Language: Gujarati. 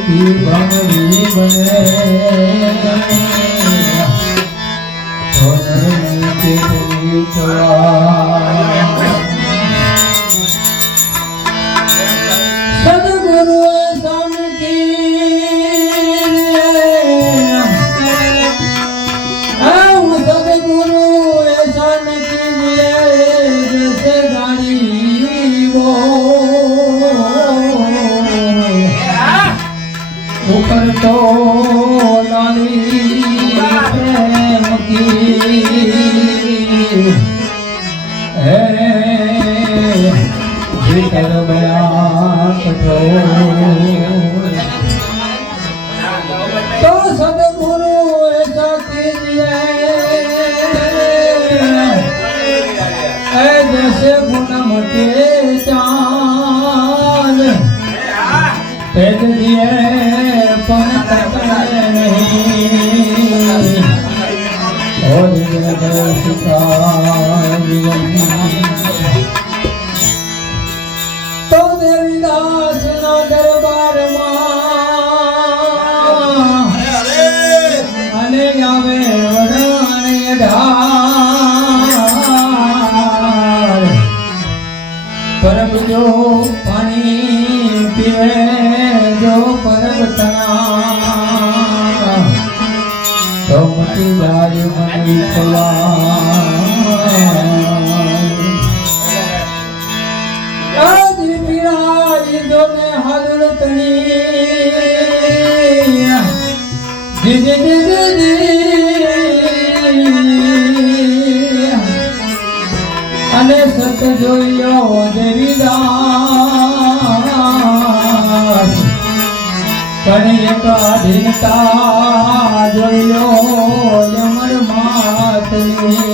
મોતી ભમરી બને. સોનરની ચેતની ચવા. પરિવાર મને ખવા હજરતની અને સત જોયો દેવીદાસ પણ એક અધીનતા જોયો મોલ મણ માતની